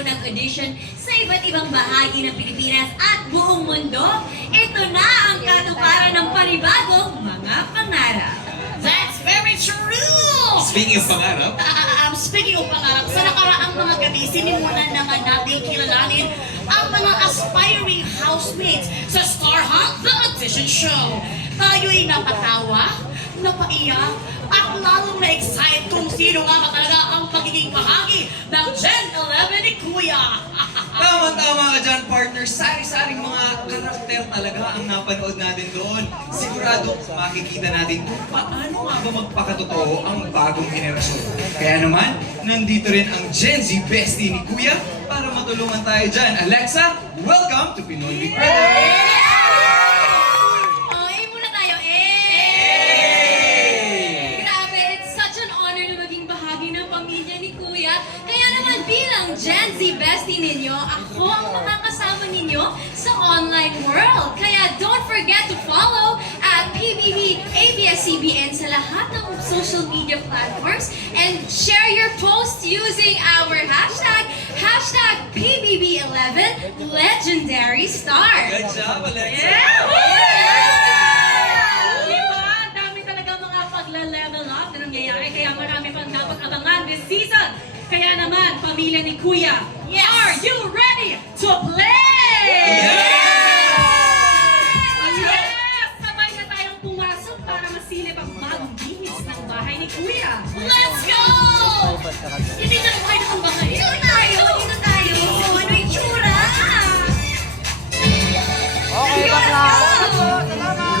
unang audition sa iba't ibang bahagi ng Pilipinas at buong mundo. Ito na ang katuparan ng panibagong mga pangarap. That's very true! Speaking of pangarap, Um, speaking of pangarap, sa nakaraang mga gabi, sinimulan naman natin kilalanin ang mga aspiring housemates sa Star Hunt The Audition Show. Tayo'y napatawa, napaiyak, at lalong na-excite kung sino nga ba talaga magiging bahagi ng Gen 11 ni Kuya. tama-tama ka dyan, partner. Sari-saring mga karakter talaga ang napanood natin doon. Sigurado makikita natin kung paano nga ba magpakatotoo ang bagong henerasyon. Kaya naman, nandito rin ang Gen Z bestie ni Kuya para matulungan tayo dyan. Alexa, welcome to Pinoy Big Brother! Bilang Gen Z bestie ninyo, ako ang makakasama ninyo sa online world. Kaya don't forget to follow at PBB ABS-CBN sa lahat ng social media platforms and share your posts using our hashtag, hashtag PBB11 Legendary Star. Good job, Alexa! Diba? Ang dami talaga mga pagla-level up na nangyayari. Kaya marami pang dapat abangan this season. Kaya naman, pamilya ni Kuya, Yes. are you ready to play? Yes! Yes! Sabay na tayong pumasok para masilip ang bagong bihis ng bahay ni Kuya. Let's go! Hindi na tayo nakabangay. Dito tayo! Dito tayo! Ano yung tsura? Okay, bakla. Salamat.